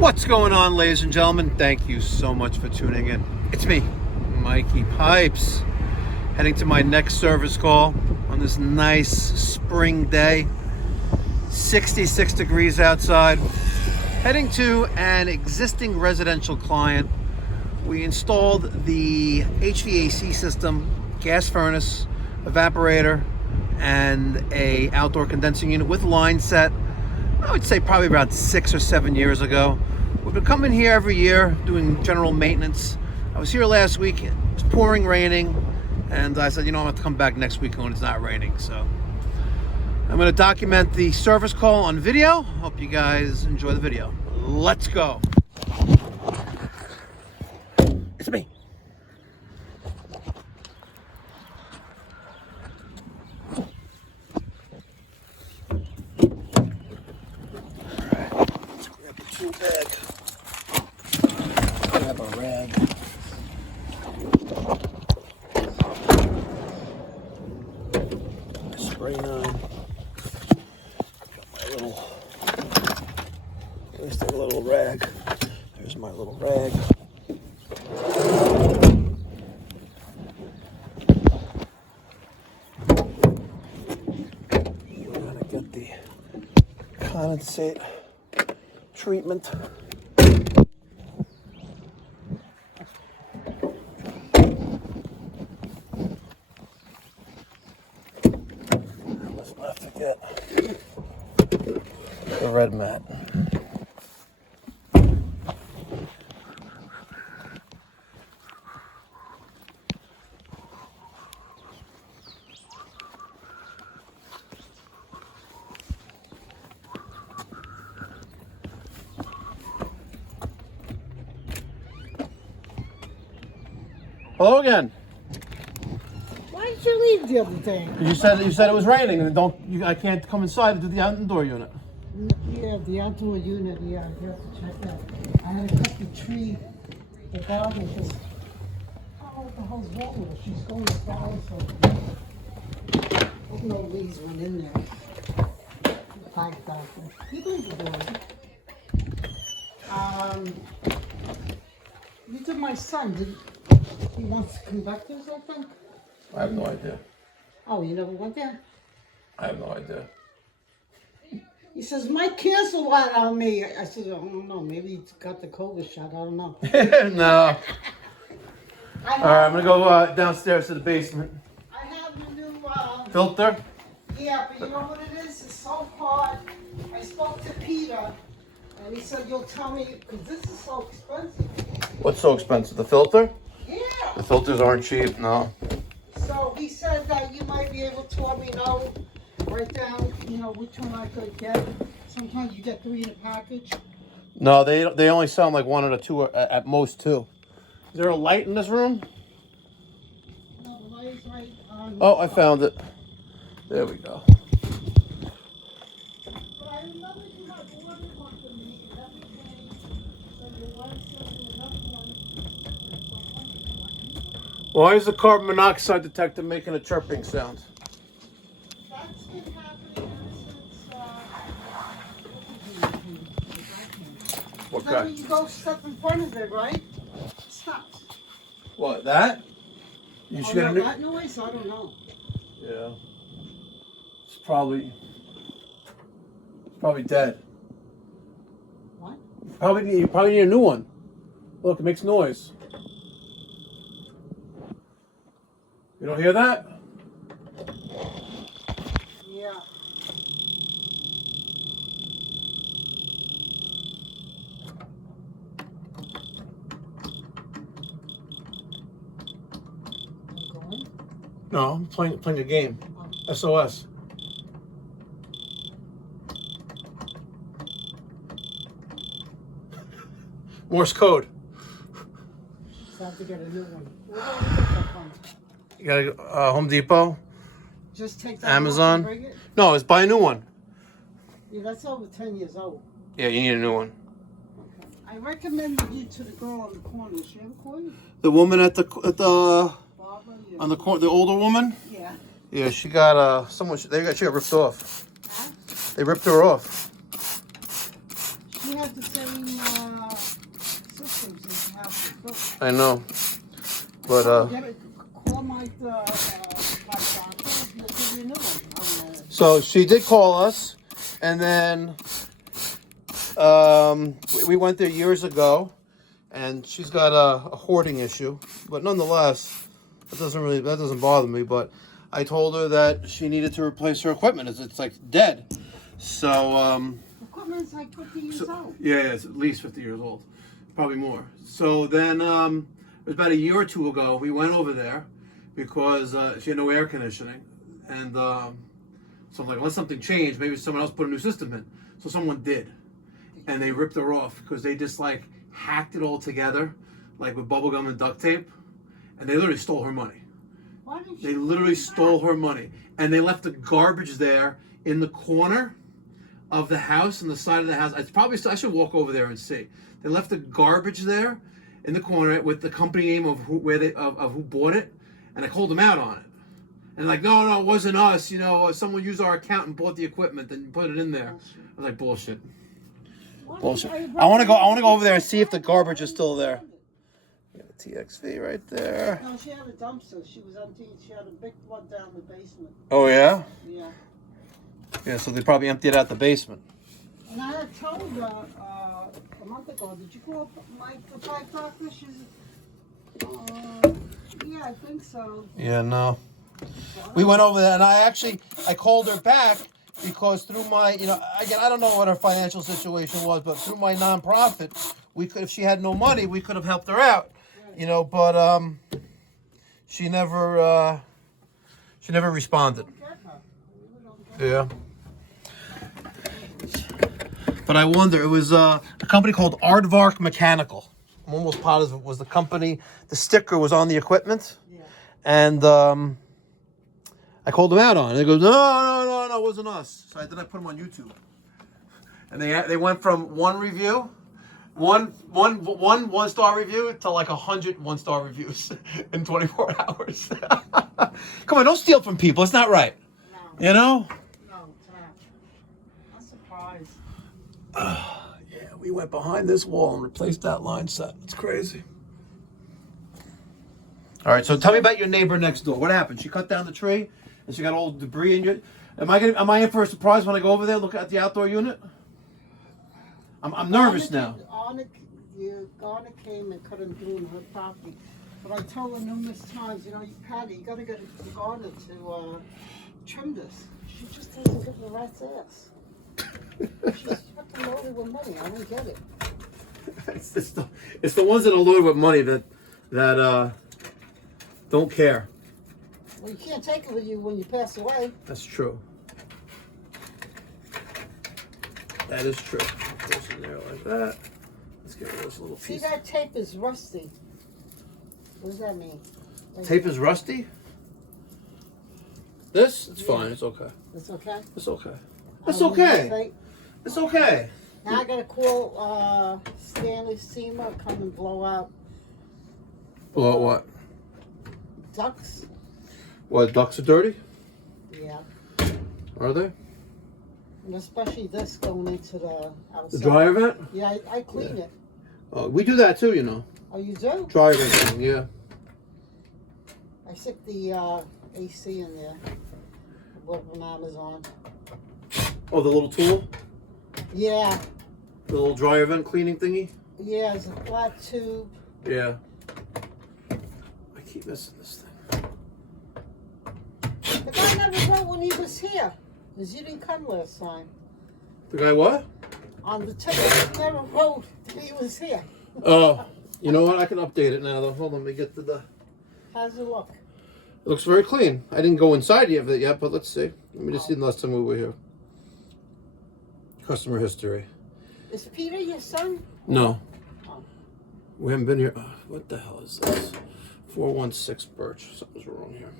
What's going on, ladies and gentlemen? Thank you so much for tuning in. It's me, Mikey Pipes, heading to my next service call on this nice spring day. 66 degrees outside. Heading to an existing residential client. We installed the HVAC system, gas furnace, evaporator, and a outdoor condensing unit with line set. I would say probably about 6 or 7 years ago. We've been coming here every year doing general maintenance. I was here last week. It was pouring, raining, and I said, you know, I'm going to come back next week when it's not raining. So I'm going to document the service call on video. Hope you guys enjoy the video. Let's go. It's me. Grab a rag. My spray on. Got my little. There's the little rag. There's my little rag. We're gonna get the condensate treatment. Let's not forget the red mat. Hello again. Why did you leave the other day? You said it was raining, and I can't come inside to do the outdoor unit. Yeah, the outdoor unit. Yeah, you have to check that. I had to cut the tree, the garden, because what the hell's wrong with her? She's going to die, so hope no leaves went in there. Thank God. You going to do it? You did my son. He wants conductors, I think. I have no idea. Oh, you never went there? I have no idea. He says, Mike canceled that on me. I said, I don't know. Maybe he got the COVID shot. I don't know. No. All right, I'm going to go downstairs to the basement. I have the new... Filter? Yeah, but you know what it is? It's so hard. I spoke to Peter, and he said, you'll tell me, because this is so expensive. What's so expensive? The filter? Yeah. The filters aren't cheap, no. So he said that you might be able to let me know, write down, you know, which one I could get. Sometimes you get 3 in a package. No, they only sell like 1 or 2, at most 2. Is there a light in this room? No, the light is right on. Oh, I found it. There we go. But I remember you had ordered one for me and everything. So your wife said there was another one. Why is the carbon monoxide detector making a chirping sound? That's been happening ever since, What then kind? when you go step in front of it, right? It stops. What, that? You should get a new... that noise? I don't know. Yeah. It's probably dead. What? You probably need a new one. Look, it makes noise. You don't hear that? Yeah. You going? No, I'm playing a game. SOS. Morse code. So I have to get a new one. Where do I get that from? You gotta go, Home Depot. Just take that Amazon. and bring it? No, it's buy a new one. Yeah, that's over 10 years old. Yeah, you need a new one. Okay. I recommended you to the girl on the corner. Does she have a coil? The woman at the Barbara, yeah. on the corner, the older woman. Yeah. Yeah, she got she got ripped off. Huh? They ripped her off. She We have the same systems as the house is built. I know. But, Call my doctor, and give you a new one. so she did call us, and then we went there years ago, and she's got a hoarding issue. But nonetheless, that doesn't bother me. But I told her that she needed to replace her equipment. It's like dead. So Equipment's like 50 years old. yeah, it's at least 50 years old, probably more. So then it was about a year or two ago. We went over there because she had no air conditioning, and so I'm like, unless something changed, maybe someone else put a new system in. So someone did, and they ripped her off because they just like hacked it all together, like with bubble gum and duct tape, and they literally stole her money. Why didn't They literally stole her money, and they left the garbage there in the corner of the house, on the side of the house. It's probably I should walk over there and see. They left the garbage there in the corner with the company name of who bought it, and I called them out on it. And like, no, it wasn't us. You know, someone used our account and bought the equipment and put it in there. I was like, bullshit. Bullshit. I want to go over there and see if the garbage is still there. We got a TXV right there. No, she had a dumpster. She was emptying. She had a big one down the basement. Oh yeah. Yeah. Yeah, so they probably emptied out the basement. And I had told her a month ago, did you call the pipe doctor? She's, yeah, I think so. Yeah, no. We went over there, and I called her back because through my, again, I don't know what her financial situation was, but through my nonprofit, we could, if she had no money, we could have helped her out, but she never responded. Yeah. But I wonder, it was a company called Aardvark Mechanical. I'm almost positive it was the company. The sticker was on the equipment. Yeah. And I called them out on it. They go, no, it wasn't us. So then I put them on YouTube. And they went from one review, one one-star review to like 100 one-star reviews in 24 hours. Come on, don't steal from people. It's not right. No. You know? Yeah, we went behind this wall and replaced that line set. It's crazy. All right, so tell me about your neighbor next door. What happened? She cut down the tree, and she got all the debris in your. Am I in for a surprise when I go over there? Look at the outdoor unit. I'm nervous now. Garner came and cut and through in her property, but I told her numerous times, Patty, you gotta get Garner to trim this. She just doesn't give the rat's ass. She's fucking loaded with money. I don't get it. It's the ones that are loaded with money that don't care. Well, you can't take it with you when you pass away. That's true. That is true. Put this in there like that. Let's get rid of this little piece. See, that tape is rusty. What does that mean? Tape is rusty? This? It's fine. It's okay. It's okay? It's okay. It's okay. It's okay. Now I gotta call Stanley Seamer, come and blow out. Blow out what? Ducks. What, ducks are dirty? Yeah. Are they? And especially this going into the outside. The dryer vent? Yeah, I clean it. We do that too, Oh, you do? Dryer vent cleaning, yeah. I stick the AC in there. I bought it from Amazon. Oh, the little tool? Yeah. The little dryer vent cleaning thingy? Yeah, it's a flat tube. Yeah. I keep missing this thing. The guy never wrote when he was here, because you didn't come last time. The guy what? On the ticket, he never wrote that he was here. Oh, you know what? I can update it now, though. Hold on, let me get to the... How's it look? It looks very clean. I didn't go inside of it yet, but let's see. Let me just see the last time we were here. Customer history. Is Peter your son? No. Oh. We haven't been here. What the hell is this? 416 Birch. Something's wrong here.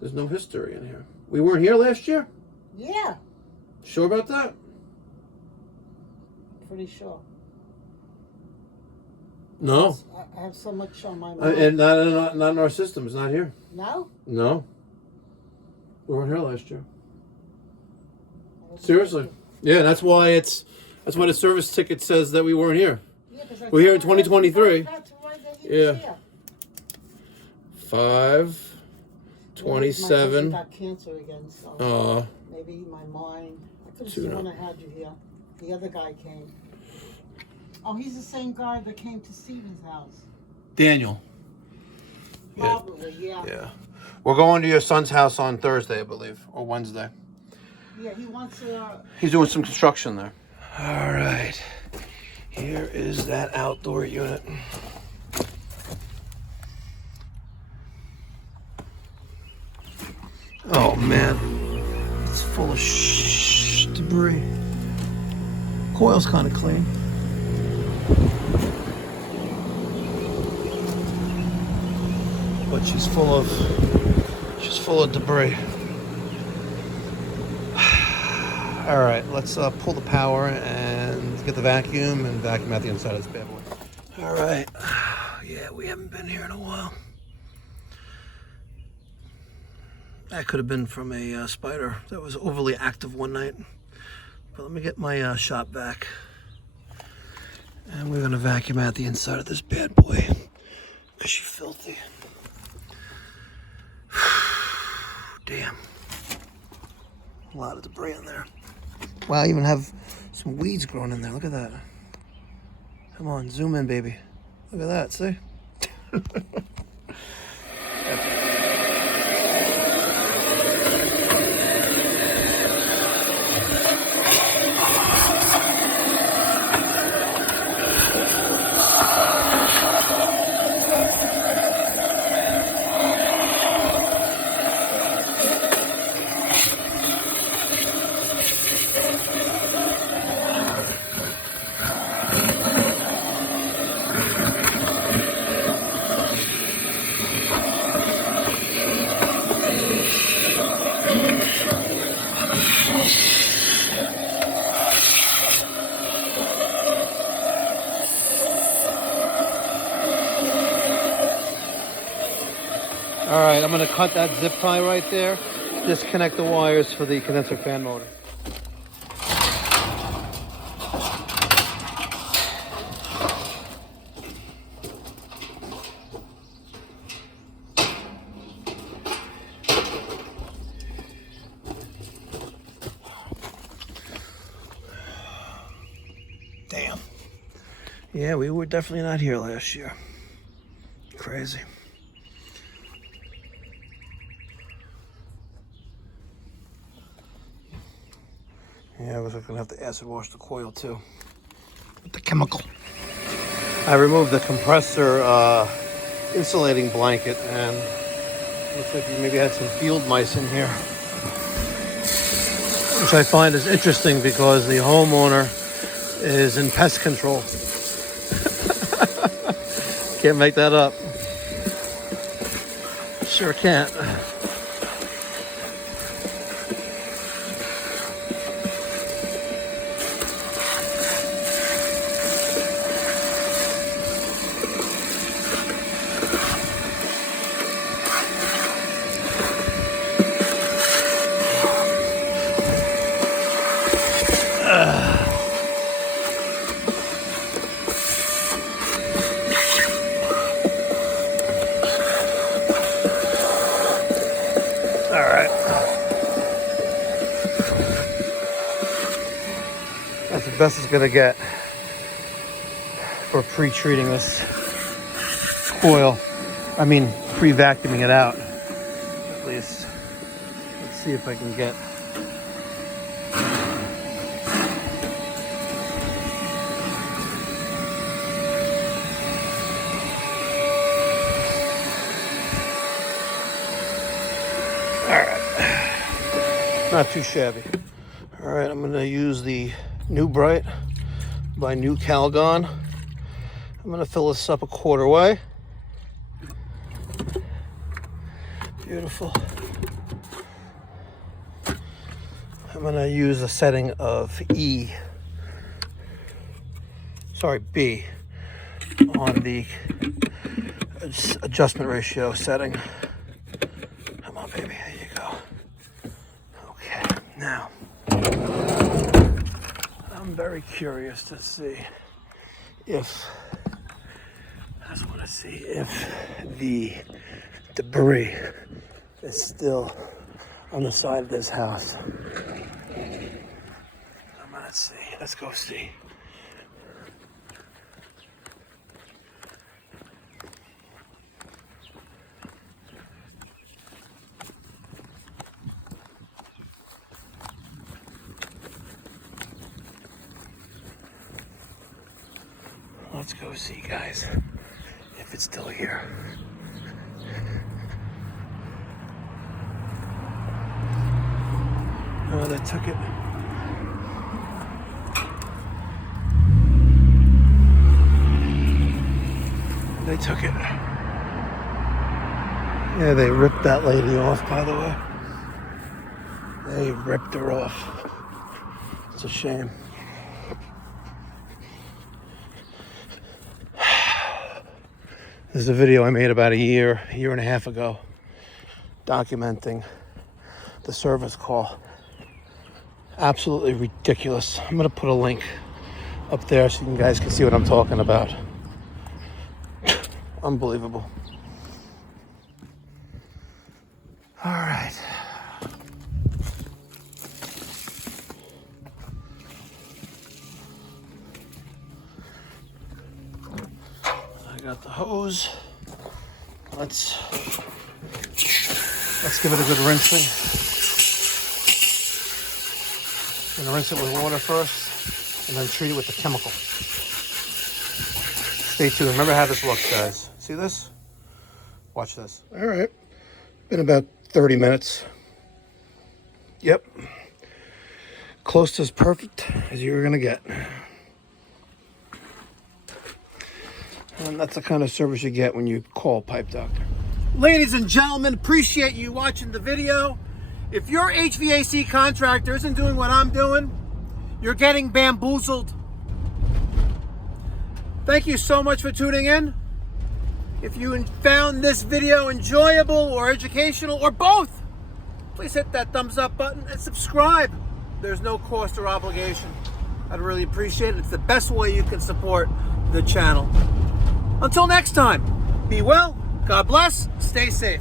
There's no history in here. We weren't here last year? Yeah. Sure about that? Pretty sure. No. I have so much on my mind. And not in our system. It's not here. No? No. We weren't here last year. Seriously. Yeah, that's why the service ticket says that we weren't here. Yeah, we're here in 2023. Yeah. 5/27. Got cancer again, so maybe my mind. I could have sworn I had you here. The other guy came. Oh, he's the same guy that came to Steven's house. Daniel. Probably, yeah. Yeah. We're going to your son's house on Thursday, I believe, or Wednesday. Yeah, he wants to... He's doing some construction there. All right. Here is that outdoor unit. Oh, man. It's full of debris. Coil's kind of clean. But she's full of debris. All right, let's pull the power and get the vacuum and vacuum out the inside of this bad boy. All right. Yeah, we haven't been here in a while. That could have been from a spider that was overly active one night. But let me get my shop vac. And we're gonna vacuum out the inside of this bad boy because she's filthy. Damn. A lot of debris in there. Wow, I even have some weeds growing in there. Look at that. Come on, zoom in, baby. Look at that, see? All right, I'm gonna cut that zip tie right there. Disconnect the wires for the condenser fan motor. Damn. Yeah, we were definitely not here last year. Crazy. Yeah, I was gonna have to acid wash the coil too. With the chemical. I removed the compressor insulating blanket and looks like you maybe had some field mice in here. Which I find is interesting because the homeowner is in pest control. Can't make that up. Sure can't. That's the best it's gonna get for pre-treating this coil. I mean, pre-vacuuming it out, at least. Let's see if I can get. All right, not too shabby. All right, I'm gonna use the New Bright by New Calgon. I'm gonna fill this up a quarter way. Beautiful. I'm gonna use a setting of B. on the adjustment ratio setting. Come on, baby, there you go. Okay, now I'm very curious to see if the debris is still on the side of this house. Let's see. Let's go see. Let's go see, guys, if it's still here. Oh, they took it. They took it. Yeah, they ripped that lady off, by the way. They ripped her off. It's a shame. This is a video I made about a year and a half ago, documenting the service call. Absolutely ridiculous. I'm gonna put a link up there so you guys can see what I'm talking about. Unbelievable. All right. I got the hose. Let's give it a good rinsing. I'm gonna rinse it with water first and then treat it with the chemical. Stay tuned. Remember how this looks, guys. See this? Watch this. All right. Been about 30 minutes. Yep. Close to as perfect as you're gonna get. And that's the kind of service you get when you call Pipe Doctor. Ladies and gentlemen, appreciate you watching the video. If your HVAC contractor isn't doing what I'm doing, you're getting bamboozled. Thank you so much for tuning in. If you found this video enjoyable or educational or both, please hit that thumbs up button and subscribe. There's no cost or obligation. I'd really appreciate it. It's the best way you can support the channel. Until next time, be well, God bless, stay safe.